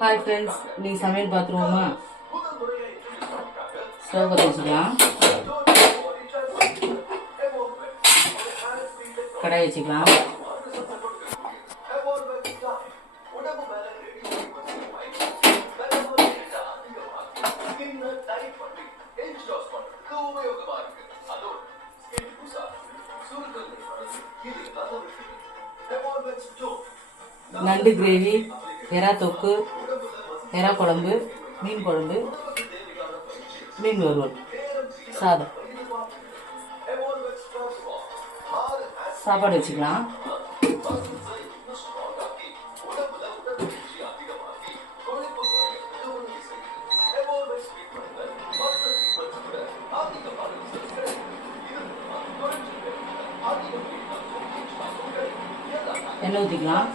Hi friends நீ சமையல் பாத்துருவோமா stove பத்த வச்சுக்கலாம் கடாய் வச்சுக்கலாம் நண்டு கிரேவி எறா தொக்கு எறா குழம்பு மீன் குழம்பு மீன் வறுவல் சாதம் சாப்பாடு வச்சுக்கலாம் எண்ணெய் ஊற்றிக்கலாம்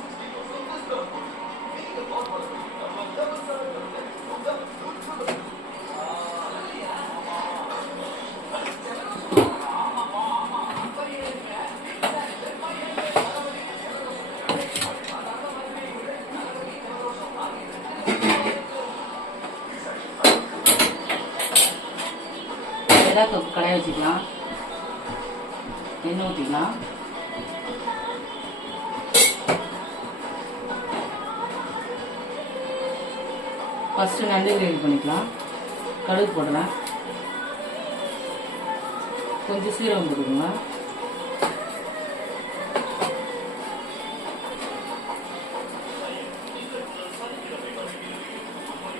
தொக்கு கடாய் வச்சுக்கலாம் எண்ணெய் ஊற்றிக்கலாம் ஃபஸ்ட்டு நண்டு கிரேவி பண்ணிக்கலாம் கடுகு போடுறேன் கொஞ்சம் சீரகம் போட்டுக்கோங்க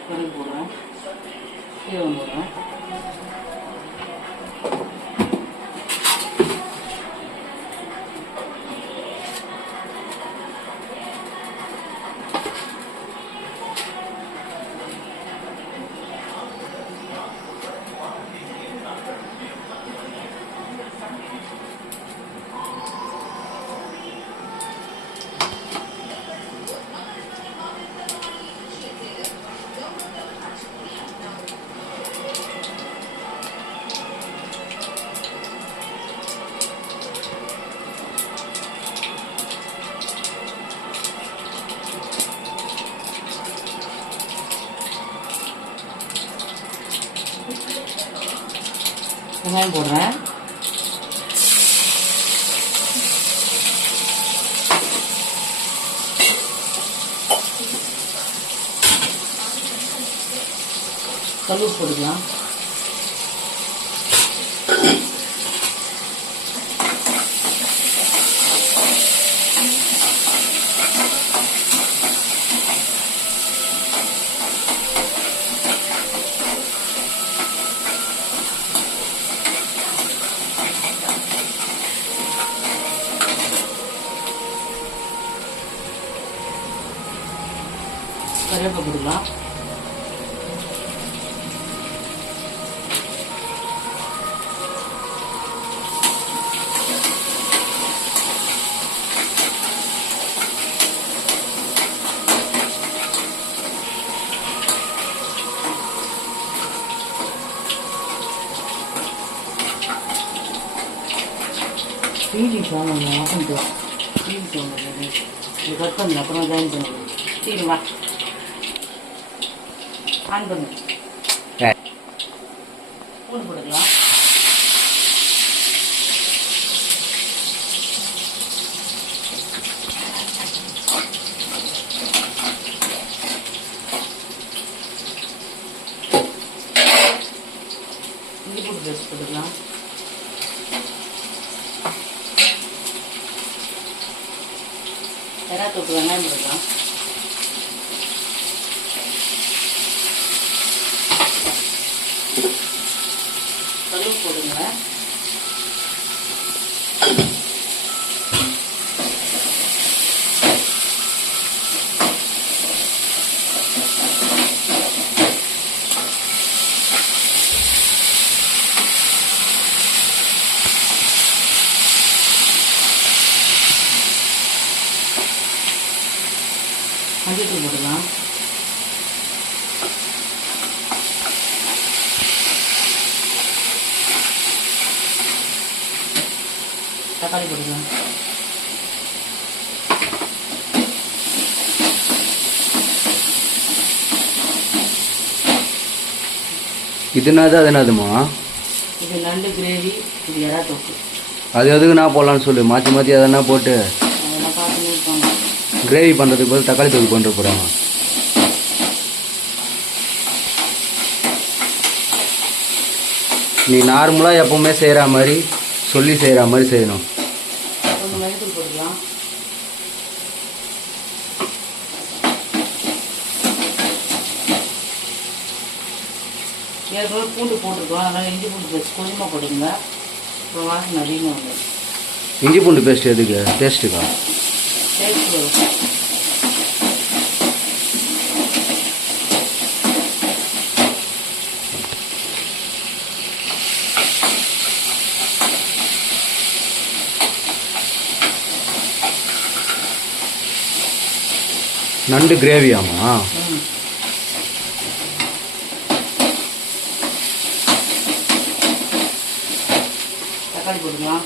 கடுகு போடுறேன் சீரகம் போடுறேன் வெங்காயம் போடுறேன் கல்லு போட்டுக்கலாம் கருவேப்பிலை போட்டுக்கலாம் டிவி போகணும் ஆஃபன் போ டிவி போகணும் இது கட் பண்ணல அப்புறம் ஜாயின் பண்ணுங்க டிவி வா ஆன் பண்ணு பூண்டு போட்டுக்கலாம் இஞ்சி பூண்டு பேஸ்ட் போட்டுக்கலாம் எறா தொக்கு வெங்காயம் போட்டுக்கலாம் கடுகு போடுங்க மஞ்சள் தூள் போட்டுக்கலாம் தக்காளி போட்டுக்கலாம் இது என்னதுமா? இது நண்டு கிரேவி, இது எறா தொக்கு. அது எதுக்கு நான் போடலான்னு சொல்லு, மாற்றி மாற்றி எதனா போட்டு அதெல்லாம் பார்த்துன்னு இருப்பாங்க. கிரேவி பண்ணுறதுக்கு போது தக்காளி தொக்கு கொண்டு போகிறாங்க. நீ நார்மலாக எப்போவுமே செய்கிற மாதிரி சொல்லி செய்கிற மாதிரி செய்யணும். கொஞ்சம் மஞ்சள் போட்டுக்கலாம். ஏற்கனவே பூண்டு போட்டிருக்கோம், அதனால் இஞ்சி பூண்டு பேஸ்ட் கொஞ்சமாக போட்டுக்கோங்க. அப்புறம் வாசனை அதிகமாக வரும். இஞ்சி பூண்டு பேஸ்ட் எதுக்கு? டேஸ்ட்டுக்கா? டேஸ்ட் வரும். நண்டு கிரேவியாமா? தக்காளி போட்டுக்கலாம்.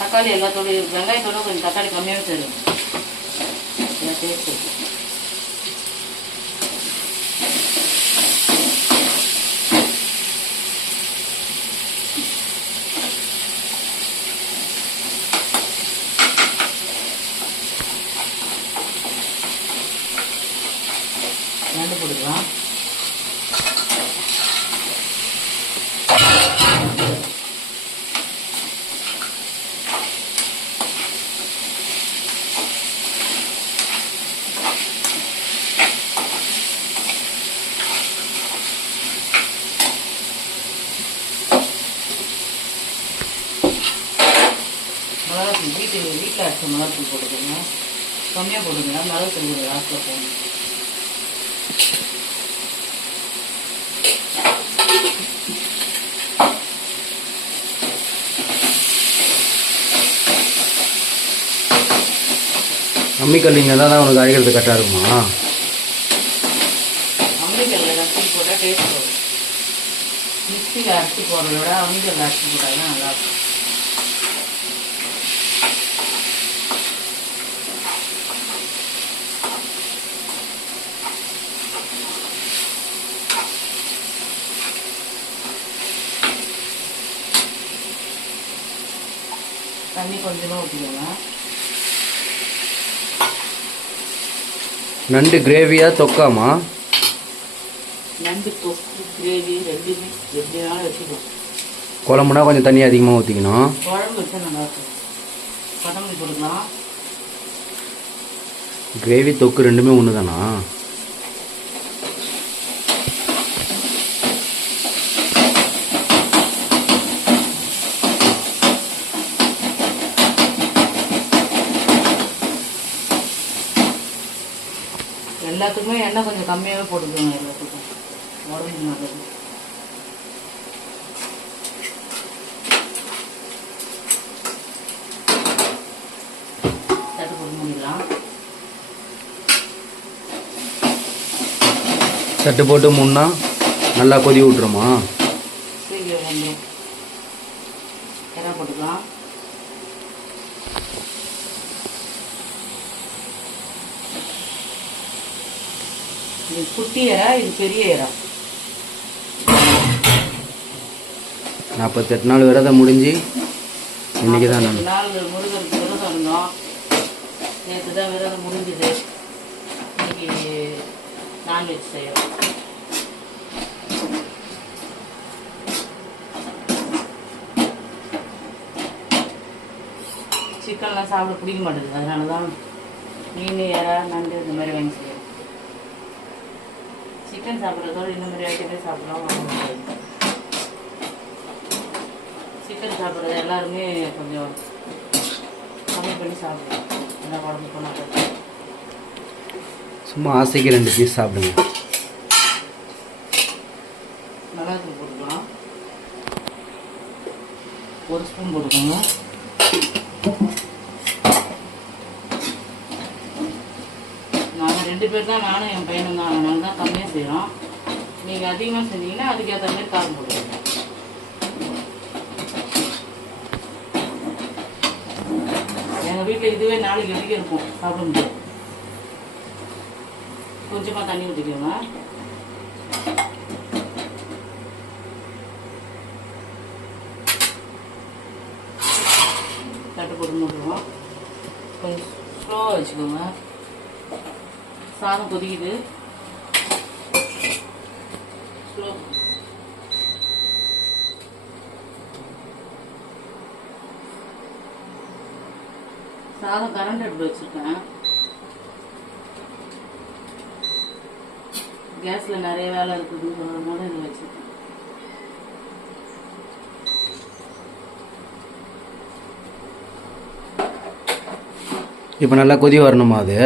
தக்காளி எல்லாத்தோட வெங்காயத்தோட கொஞ்சம் தக்காளி கம்மியாக தரும். டேஸ்ட் நண்டு போட்டுக்கலாம். மிளகாத்தூள் வீட்டில் அரைச்ச மிளகாத்தூள் போட்டுக்கோங்க. கம்மியாக போட்டுக்கோங்க. மிளகாத்தூள் ஒரு லாஸ்ட்டில் போகணும். அம்மிக்கல்லிங்க தான் உனக்கு அரைக்கிறது கரெக்டாக இருக்குமா? அம்மிக்கல்ல அரைச்சி போட்டால் டேஸ்ட் வரும். மிக்சியில் அரைச்சி போடுறத விட அம்மிக்கல்ல அரைச்சி போட்டால் தான் நல்லாயிருக்கும். தண்ணி கொஞ்சமாக ஊற்றிக்கோங்க. நண்டு கிரேவியா தொக்காமா? நண்டு தொக்கு கிரேவி ரெண்டுமே எப்படினாலும் வச்சுக்கலாம். குழம்புனா கொஞ்சம் தண்ணி அதிகமாக ஊற்றிக்கணும். குழம்பு வச்சா நல்லாயிருக்கும். கொத்தமல்லி போட்டுக்கலாம். கிரேவி தொக்கு ரெண்டுமே ஒன்று தானா? எல்லாத்துக்குமே எண்ணெய் கொஞ்சம் கம்மியாகவே போட்டுக்கோங்க. எல்லாத்துக்கும் உடம்புக்கு நல்லது. தட்டு போட்டு மூடிடலாம். தட்டு போட்டு மூணுனா நல்லா கொதி விட்டுருமா? சீக்கிரம் வந்துடும். எறா போட்டுக்கலாம். இது குட்டி எறா, இது பெரிய எறா. 48 நாள் விரதம் முடிஞ்சு இன்னைக்கு தான் நான் நாள் முருகருக்கு விரதம் இருந்தோம். நேற்று தான் விரதம் முடிஞ்சுது. இன்னைக்கு நான்வெஜ் செய்யறோம். சிக்கன்லாம் சாப்பிட பிடிக்க மாட்டேங்குது. அதனால தான் மீன், எறா, நண்டு இந்த மாதிரி வாங்கி செய்யறோம். சிக்கன் சாப்பிட்றதோட இந்த மாதிரி ஐட்டமே சாப்பிடலாம். சிக்கன் சாப்பிட்றது எல்லாருமே கொஞ்சம் கம்மி பண்ணி சாப்பிடுவோம். என்ன உடம்பு பண்ணாங்க. சும்மா ஆசைக்கு 2 பீஸ் சாப்பிடுங்க. மிளகாத்தூள் போட்டுக்கலாம். 1 ஸ்பூன் போட்டுக்கோங்க. நாங்கள் 2 பேர் தான், நானும் என் பையனும் தான். அதனால தான் கம்மியாக செய்கிறோம். நீங்கள் அதிகமாக செஞ்சீங்கன்னா அதுக்கேற்ற மாதிரி காரம் போடுவோம். எங்கள் வீட்டில் இதுவே நாளைக்கு வரைக்கும் இருக்கும், சாப்பிட முடியாது. கொஞ்சமாக தண்ணி ஊற்றிக்கோங்க. தட்டு போட்டு மூட்டுருவோம். கொஞ்சம் ஸ்லோவாக வச்சுக்கோங்க. சாதம் கொதிக்குது. ஸ்லோ சாதம் கரண்ட் அடுப்பு வச்சுருக்கேன். கேஸில் நிறைய வேலை இருக்குதுன்னு சொல்கிறதோட இதை வச்சுருக்கேன். இப்போ நல்லா கொதி வரணுமா அது?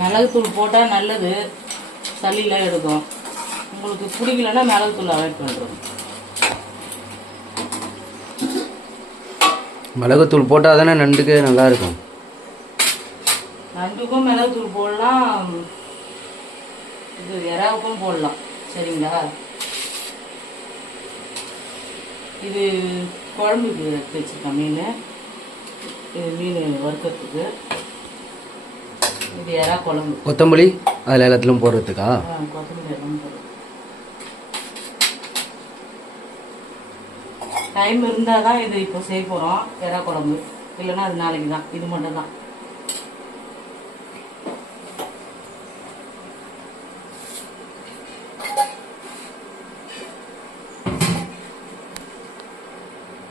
மிளகுத்தூள் போட்டால் நல்லது, சளியெலாம் எடுக்கும். உங்களுக்கு பிடிக்கலன்னா மிளகுத்தூள் அவாய்ட் பண்ணுறோம். மிளகுத்தூள் போட்டால் தானே நண்டுக்கு நல்லாயிருக்கும். நண்டுக்கும் மிளகுத்தூள் போடலாம், இது இறாவுக்கும் போடலாம். சரிங்களா? இது குழம்புக்கு எடுத்து வச்சுருக்கேன் மீன். இது மீன் வறுக்கிறதுக்கு. இது இறா குழம்பு. கொத்தமல்லி அதில் எல்லாத்துலையும் போடுறதுக்கா? கொத்தமல்லி எல்லாம் போடுறது. டைம் இருந்தால் தான் இது இப்போ செய்ய போகிறோம் இறா குழம்பு, இல்லைன்னா அது நாளைக்கு தான். இது மட்டும் தான்.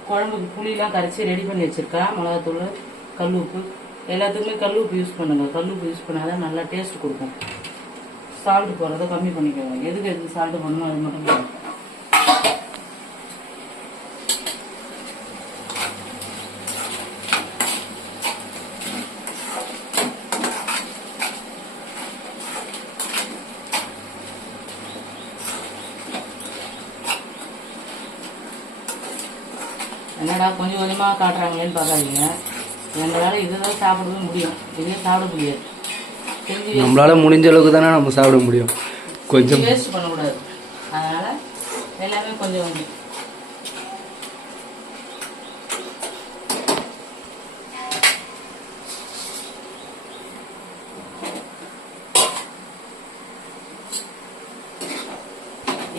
குழம்புக்கு புளியெலாம் கரைச்சி ரெடி பண்ணி வச்சுருக்கேன். மிளகாத்தூள், கல் உப்பு, எல்லாத்துக்குமே கல் உப்பு யூஸ் பண்ணுங்கள். கல் உப்பு யூஸ் பண்ணால் தான் நல்லா டேஸ்ட் கொடுக்கும். சால்ட்டு போடுறத கம்மி பண்ணிக்கோங்க. எதுக்கு சால்ட்டு பண்ணணும் அது மட்டும் போடுங்க. என்னடா கொஞ்சம் கொஞ்சமாக காட்டுறாங்களேன்னு பார்க்காதீங்க. எங்களால் இதுதான் சாப்பிடவே முடியும், இதே சாப்பிட முடியாது. நம்மளால் முடிஞ்ச அளவுக்கு தானே நம்ம சாப்பிட முடியும். கொஞ்சம் வேஸ்ட் பண்ணக்கூடாது. அதனால் எல்லாமே கொஞ்சம் கொஞ்சம்.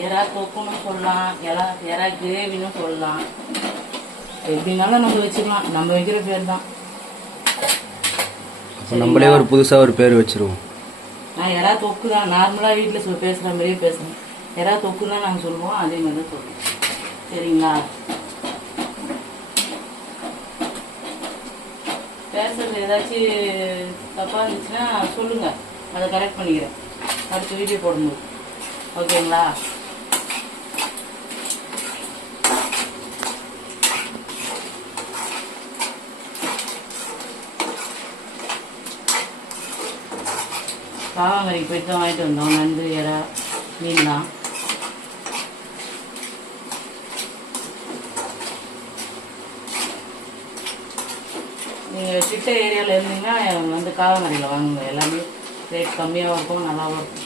எறா தொக்குன்னு சொல்லலாம், எறா கிரேவின்னு சொல்லலாம். எப்படினாலும் நம்ம வச்சுக்கலாம். நம்ம வைக்கிற பேர் தான். நம்மளே ஒரு புதுசாக ஒரு பேர் வச்சுருவோம். நான் எறா தொக்கு தான் நார்மலாக வீட்டில் பேசுகிற மாதிரியே பேசுகிறேன். எறா தொக்கு தான் நாங்கள் சொல்லுவோம், அதே மாதிரி தான் சொல்லுவோம். சரிங்களா? பேசுறது ஏதாச்சும் தப்பாக இருந்துச்சுன்னா சொல்லுங்கள், அதை கரெக்ட் பண்ணிக்கிறேன் அடுத்த வீடியோ போடும்போது. ஓகேங்களா? பாவாங்கரைக்கு போயிட்டு தான் வாங்கிட்டு வந்தோம். நண்டு, இறா, மீன்லாம். நீங்கள் கிட்ட ஏரியாவில் இருந்தீங்கன்னா வந்து காவாங்கரையில் வாங்குங்க. எல்லாமே ரேட் கம்மியாகவும் இருக்கும், நல்லாவும் இருக்கும்.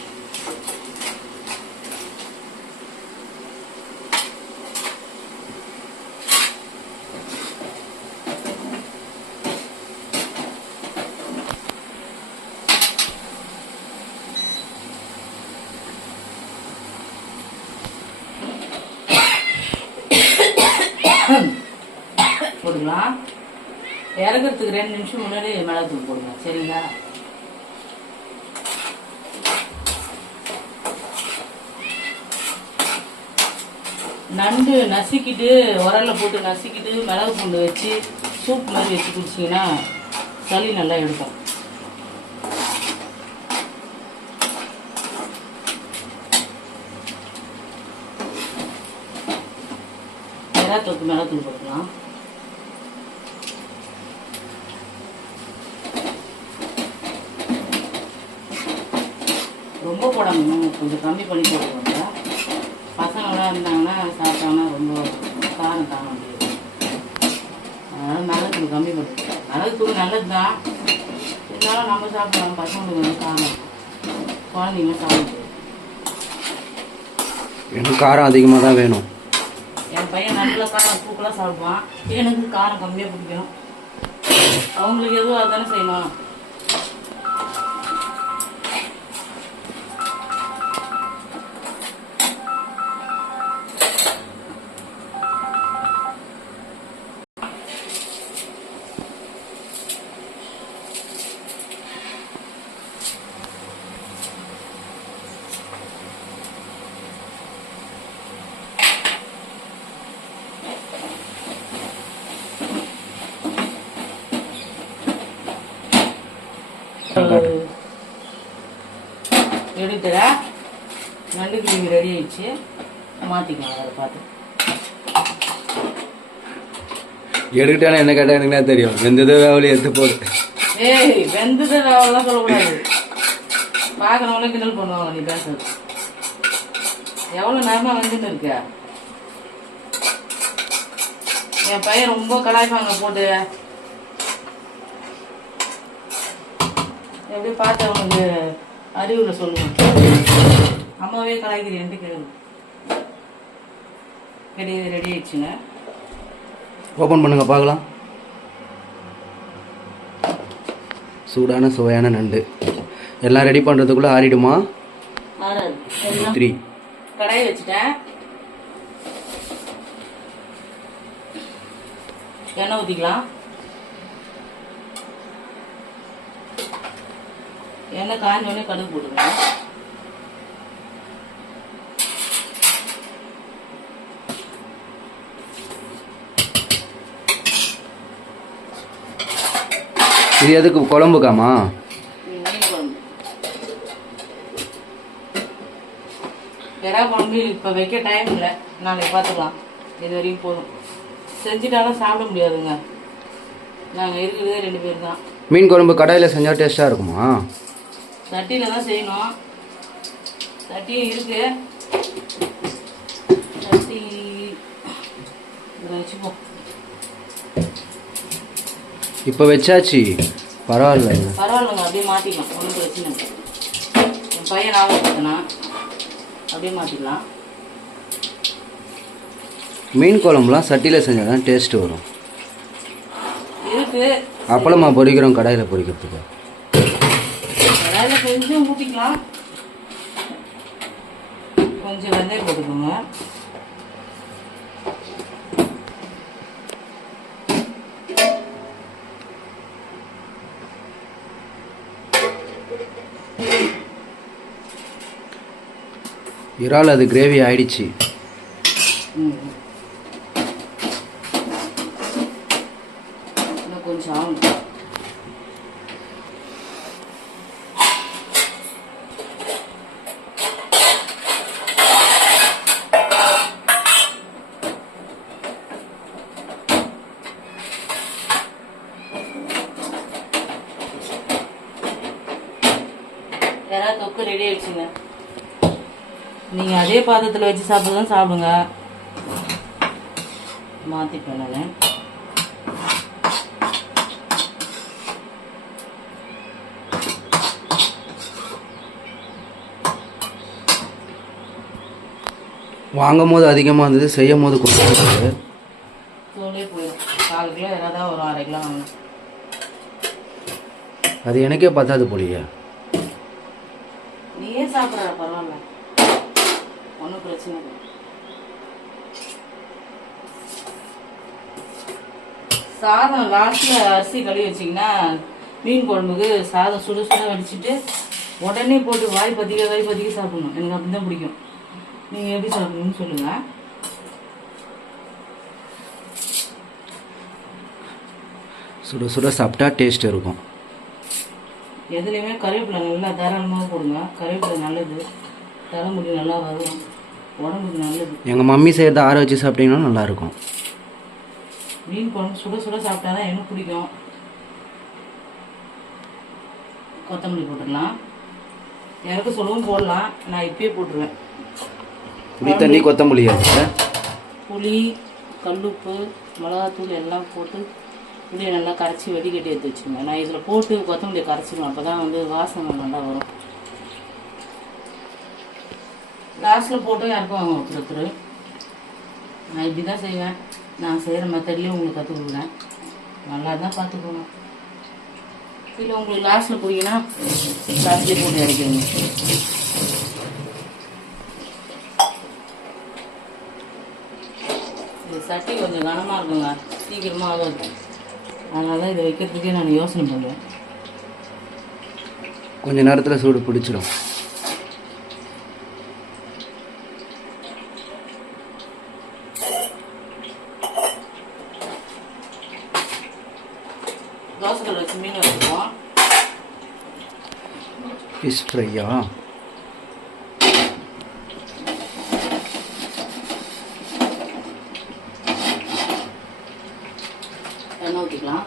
போட்டுக்கலாம். இறக்கிறதுக்கு 2 நிமிஷம் முன்னாடி மிளகுத்தூள் போடுங்க. சரிங்களா? நண்டு நசுக்கிட்டு உரல்ல போட்டு நசுக்கிட்டு மிளகு பூண்டு வச்சு சூப் மாதிரி வச்சு குடிச்சிங்கன்னா சளி நல்லா எடுக்கும். தொக்கு மிளகுத்தூள் போட்டுக்கலாம். ரொம்ப போடாமல் கொஞ்சம் கம்மி பண்ணி போட்டுக்கோங்க. பசங்களாம் இருந்தாங்கன்னா சாப்பிட்டாங்கன்னா ரொம்ப காரம் தாங்க முடியாது. அதனால் மிளகுத்தூள் கம்மி பண்ணிக்கலாம். மிளகுத்தூள் நல்லது தான், இருந்தாலும் நம்ம சாப்பிடலாம். பசங்களுக்கு வந்து காரம், குழந்தைங்க சாப்பிட முடியாது. எனக்கு காரம் அதிகமாக தான் வேணும். பையன் நல்லா காரம் தூக்கலாக சாப்பிடுவான், எனக்கு காரம் கம்மியாக பிடிக்கும். அவங்களுக்கு எதுவும் அதுதானே செய்யணும். எடுத்துடா நண்டு கிழங்கு ரெடி ஆயிடுச்சு, மாற்றிக்கலாம். அதை பார்த்து எடுக்கிட்டானே என்ன கேட்டால் எனக்கு என்ன தெரியும், வெந்தது வேவலி எடுத்து போடு. ஏய் வெந்தது வேவலாம் சொல்லக்கூடாது, பார்க்குறவங்களே கிண்டல் பண்ணுவாங்க நீ பேசுறது. எவ்வளோ நேரமாக வந்துன்னு இருக்க? என் பையன் ரொம்ப கலாய்ப்பாங்க போட்டு. எப்படி பார்த்து அவனுக்கு அறிவுரை சொல்லுவேன். அம்மாவே கலாய்க்கிறேன்ட்டு கேளு. ரெடி ரெடி ஆயிடுச்சுங்க. ஓப்பன் பண்ணுங்க பார்க்கலாம். சூடான சுவையான நண்டு எல்லாம் ரெடி பண்ணுறதுக்குள்ளே ஆறிடுமா? 3 கடாய் வச்சுட்டேன், எண்ணெய் ஊற்றிக்கலாம். எண்ணெய் காஞ்சோடனே கடுகு போட்டுக்கலாம். இது எதுக்கு குழம்புக்காமா? மீன் குழம்பு. எறா குழம்பு இப்போ வைக்க டைம் இல்லை, நாளைக்கு பார்த்துக்கலாம். இது வரைக்கும் போதும். செஞ்சுட்டாலும் சாப்பிட முடியாதுங்க, நாங்கள் இருக்கிறதே 2 பேர் தான். மீன் குழம்பு கடாயில் செஞ்சால் டேஸ்ட்டாக இருக்குமா? சட்டியில் தான் செய்யணும். சட்டியும் இருக்கு, சட்டி வச்சுப்போம். இப்போ வச்சாச்சு, பரவாயில்ல பரவாயில்லைங்க, அப்படியே மாற்றிக்கலாம், ஒன்றும் பிரச்சனை இல்லை. என் பையன் ஆபத்துனா அப்படியே மாற்றிக்கலாம். மீன் குழம்புலாம் சட்டியில் செஞ்சால் தான் டேஸ்ட் வரும். இருக்கு அப்பளமா பொரிக்கிறோம் கடாயில் பொரிக்கிறதுக்கு. கடாயில் கொஞ்சம் ஊற்றிக்கலாம், கொஞ்சம் வெந்தயம் போட்டுக்கோங்க. இறால் அது கிரேவி ஆயிடுச்சு. கொஞ்சம் ஆகும். யாராவது தொக்கு ரெடி ஆயிடுச்சுங்க. நீங்கள் அதே பாத்திரத்தில் வச்சு சாப்பிட்றதும் சாப்பிடுங்க. மாற்றிப்பேன் நான். வாங்கும் போது அதிகமாக இருந்தது, செய்யும் போது கொடுத்து தோலே போயிடும். 4 கிலோ யாராவது ஒரு 1/2 கிலோ வாங்கணும். அது எனக்கே பத்தாது போலியே. நீயே சாப்பிட்ற, பரவாயில்ல, ஒன்றும் பிரச்சனை இல்லை. சாதம் லாஸ்ட்டில் அரிசி கழுவி வச்சிங்கன்னா மீன் குழம்புக்கு சாதம் சுட சுட வடிச்சிட்டு உடனே போட்டு வாய் பற்றிக்க சாப்பிடணும். எனக்கு அப்படி தான் பிடிக்கும். நீங்கள் எப்படி சாப்பிடணும்னு சொல்லுங்கள். சுட சுட சாப்பிட்டா டேஸ்ட் இருக்கும். எதுலேயுமே கருவேப்பிலை நல்லா தாராளமாக போடுங்க. கருவேப்பிலை நல்லது, தலைமுடி நல்லா வரும், உடம்புக்கு நல்லது. எங்கள் மம்மி செய்கிறத ஆற வச்சு சாப்பிட்டீங்கன்னா நல்லாயிருக்கும். மீன் குழம்பு சுட சுட சாப்பிட்டா தான் எனக்கு பிடிக்கும். கொத்தமல்லி போட்டுடலாம். எனக்கு சொல்லவும் போடலாம், நான் இப்பயே போட்டுருவேன். புளி தண்ணி கொத்தமல்லி, புளி, கல்லுப்பு, மிளகாத்தூள் எல்லாம் போட்டு புளியை நல்லா கரைச்சி வடிகட்டி எடுத்து வச்சுருங்க. நான் இதில் போட்டு கொத்தமல்லியை கரைச்சிடுவேன், அப்போ தான் வந்து வாசனை நல்லா வரும். லாஸ்ட்டில் போட்டு இறக்குவாங்க ஒருத்தர். நான் இப்படி தான் செய்வேன். நான் செய்கிற மெத்தட்லேயும் உங்களுக்கு கற்றுக் கொடுக்குறேன். நல்லா தான் பார்த்துக்கோங்க. இல்லை உங்களுக்கு லாஸ்ட்டில் போனீங்கன்னா லாஸ்ட்லேயே போட்டு இறக்கிடுங்க. இது சட்டி கொஞ்சம் கனமாக இருக்குங்க, சீக்கிரமாக ஆகாது. அதனால தான் இதை வைக்கிறதுக்கே நான் யோசனை பண்ணுவேன். கொஞ்ச நேரத்தில் சூடு பிடிச்சிடும். தோசைக்கல் வச்சு மீன் வச்சுருக்கோம். ஃபிஷ் ஃப்ரையா? எண்ணெய் ஊற்றிக்கலாம்.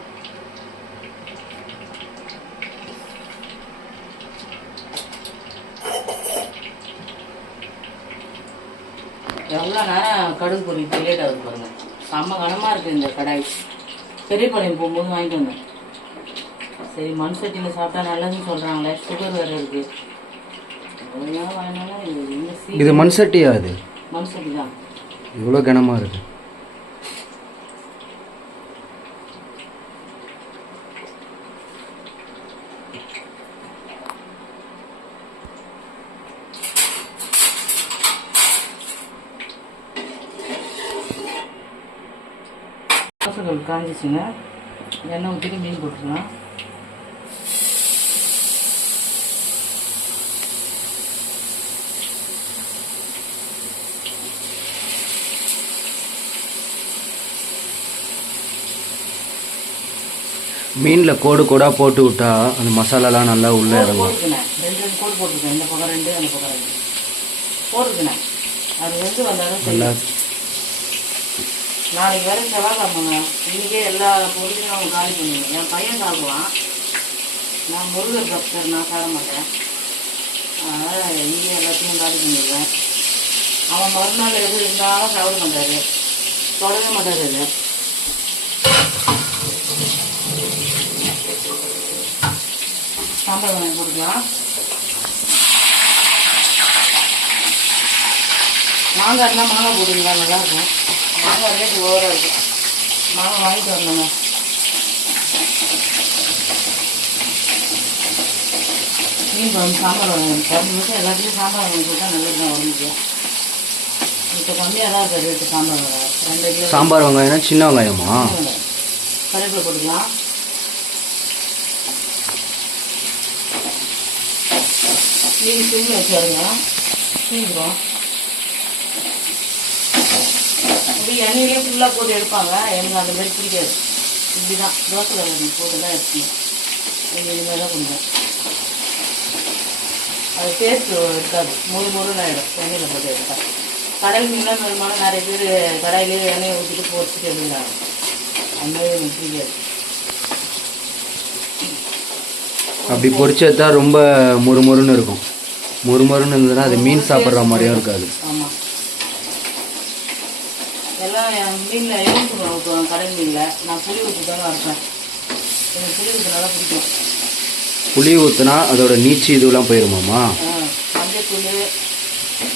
எவ்வளோ நேரம் கடுகு பொறிட்டு லேட் ஆகுது பாருங்க. செம்ம கனமாக இருக்குது இந்த கடாய். பெரியபாளையம் போகும்போது வாங்கிட்டு வந்தேன். சரி மண் சட்டியில் சாப்பிட்டா நல்லதுன்னு சொல்கிறாங்களே, சுகர் வேறு இருக்குது. இது மண் சட்டியா? அது மண் சட்டி தான். இவ்வளோ கனமாக இருக்கு. தோசைக்கல் காஞ்சிச்சுங்க. எண்ணெய் ஊற்றிட்டு மீன் போட்டுக்கலாம். மீனில் கோடு கோடாக போட்டு விட்டா அந்த மசாலாலாம் நல்லா உள்ளே இறங்கும். போட்டுக்கினேன், 2 கோடு போட்டுருக்கேன். இந்த பக்கம் 2, அந்த பக்கம் 2 போட்டுக்கினேன். அது வந்து வந்தாலும் நல்லா. நாளைக்கு வேறு செவ்வாய்க்கிழமைங்க. இன்றைக்கே எல்லா பொருளையும் அவங்க காலி பண்ணிடுவேன். என் பையன் சாப்பிடுவான். நான் முருகர் பக்தர், நான் சாப்பிட மாட்டேன். அதனால் இங்கே எல்லாத்தையும் காலி பண்ணிடுவேன். அவன் மறுநாள் எது இருந்தாலும் சாப்பிட மாட்டார், தொடவே மாட்டார். இது சாம்பார் வெங்காயம் போட்டுக்கலாம். மாங்காய் இருந்தால் மாங்காய் போட்டுங்களா, நல்லாயிருக்கும். மாங்காய் ரேட்டு ஓவராக இருக்கும். மாங்காய் வாங்கிட்டு வரணுங்க. மீன் குழம்பு சாம்பார் வெங்காயம் 10 நிமிஷம் எல்லாத்துலேயும் சாம்பார் வெங்காயம் போட்டால் நல்லது தான் உடம்புக்கு. இப்போ கம்மியாக தான் இருக்குது ரேட்டு சாம்பார் வெங்காயம். 2 கிலோ சாம்பார் வெங்காயம்னா சின்ன வெங்காயமா? கருவேப்பிலை போட்டுக்கலாம். மீன் சிம்மில் வச்சாருங்க, சீக்கிரம். இப்படி எண்ணெயிலே ஃபுல்லாக போட்டு எடுப்பாங்க. எனக்கு அந்த மாதிரி பிடிக்காது. இப்படி தான் தோசை கல்ல போட்டு தான் எடுக்கணும். இது மாதிரி தான் பண்ணுவேன். அது டேஸ்ட்டு இருக்காது, முறுமுறுன்னு ஆகிடும் எண்ணெயில் போட்டு எடுத்தா. கடல் மீன்லாம் பெரும்பாலும் நிறைய பேர் கடாயிலே எண்ணெயை ஊற்றிட்டு பொரிச்சிட்டு எடுக்கிறாங்க. அந்த மாதிரி எனக்கு பிடிக்காது. அப்படி பொரிச்சா ரொம்ப முறுமுறுன்னு இருக்கும். முறுமுறுன்னு இருந்ததுன்னா அது மீன் சாப்பிட்ற மாதிரியும் இருக்காது. ஆமாம், எல்லாம் என் மீனில் எலும்பு ஊற்றுவேன். கடல் மீனில் நான் புளி ஊற்றி தாங்க இருப்பேன். எனக்கு புளி ஊற்று நல்லா பிடிக்கும். புளி ஊற்றுனா அதோட நீச்சி இதுவெல்லாம் போயிருமாம்மா? மஞ்சத்தூள்,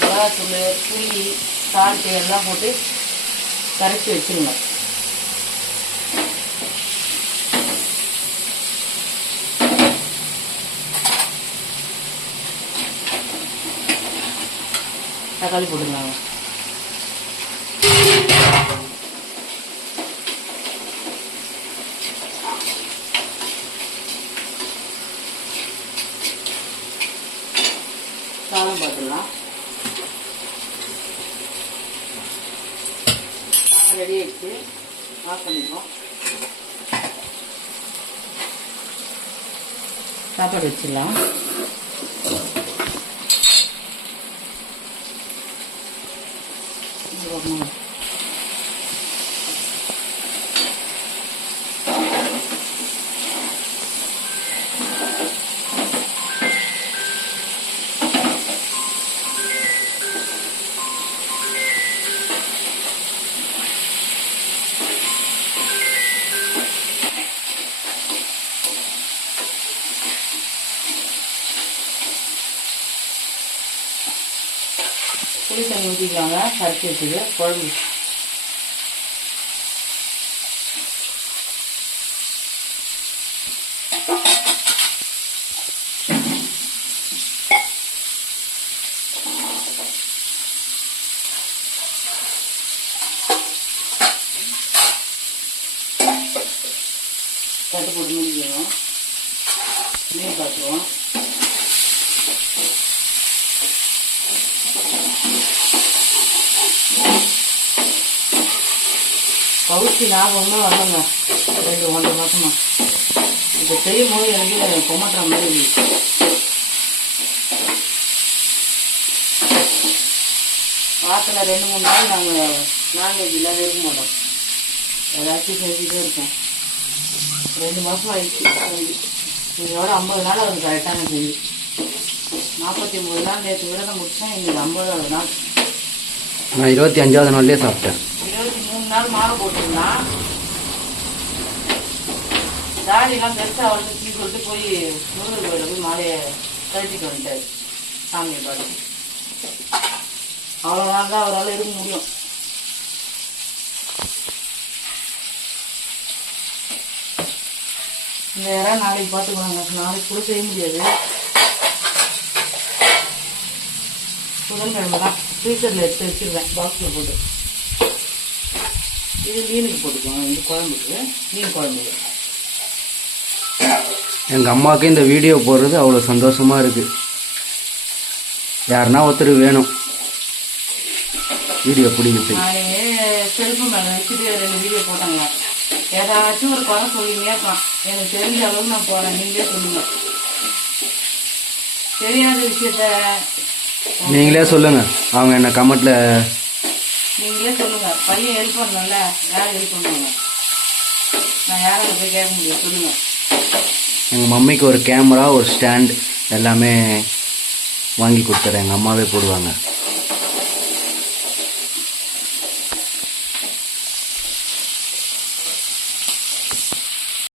மிளகாத்தூள், புளி, சால்ட்டு எல்லாம் போட்டு கரைச்சி வச்சுருங்க. தக்காளி போட்டுக்கலாங்க. சாதம் பார்த்துடலாம். சாதம் ரெடி ஆகிடுச்சு, ஆஃப் பண்ணிப்போம். சாப்பாடு வச்சிடலாம். புளி தண்ணி ஊற்றிக்கலாங்க. கரைச்சி வச்சுது குழம்பு தட்டு போட்டு முடிக்கணும். மீன் பார்த்துருவோம். கவுச்சி ஞாபகமாக வரலங்க 2-1.5 மாதமா. இப்போ செய்யும் போது எனக்கு கொமாட்டுற மாதிரி இருக்கு. வாரத்தில் 2-3 நாள் நாங்கள் நான்வெஜ் இல்லாத இருக்க மாட்டோம். ஏதாச்சும் செஞ்சுட்டே இருக்கோம். 2 மாதம் ஆயிடுச்சு செஞ்சு. இதோட 50 நாள் அது கரெக்டாக செஞ்சு 49 நாள் நேற்று விரதம் முடித்தேன். இன்னைக்கு 50வது நாள். நான் 25வது நாள்லேயே சாப்பிட்டேன். 23 நாள் மாலை போட்டுருந்தான். தாடிலாம் பெருசாக வளர்ந்துச்சுன்னு சொல்லிட்டு போய் முருகர் கோயிலில் போய் மாலையை கழிச்சிட்டு வந்துட்டார் சாமியை பார்த்து. அவ்வளோ நாள் தான் அவரால் இருக்க முடியும். இந்த யாராவது நாளைக்கு பார்த்துக்குவாங்க. நாளைக்கு கூட செய்ய முடியாது. புதன்கிழமை தான் ஃப்ரீசரில் எடுத்து வச்சுருவேன் பாக்ஸில் போட்டு. இது மீனுக்கு போட்டுக்குவாங்க. இது குழம்புக்கு மீன் குழம்புக்கு. எங்கள் அம்மாவுக்கு இந்த வீடியோ போடுறது அவ்வளோ சந்தோஷமாக இருக்குது. யாருன்னா ஒருத்தர் வேணும் வீடியோ பிடிக்கிறது. நானே செல்ஃபு மேலே வச்சுட்டு 2 வீடியோ போட்டாங்க. ஏதாச்சும் ஒரு குறை சொல்லினே இருக்கான். எனக்கு தெரிஞ்ச அளவுக்கு நான் போகிறேன். நீங்களே சொல்லுங்கள். தெரியாத விஷயத்த நீங்களே சொல்லுங்கள். அவங்க என்ன கமெண்ட்டில் நீங்களே சொல்லுங்கள். பையன் ஹெல்ப் பண்ணல, யார் ஹெல்ப் பண்ணுவாங்க? நான் யாரும் போய் கேட்க முடியும்? சொல்லுங்கள். எங்கள் மம்மிக்கு ஒரு கேமரா, ஒரு ஸ்டாண்ட் எல்லாமே வாங்கி கொடுத்துறேன். எங்கள் அம்மாவே போடுவாங்க.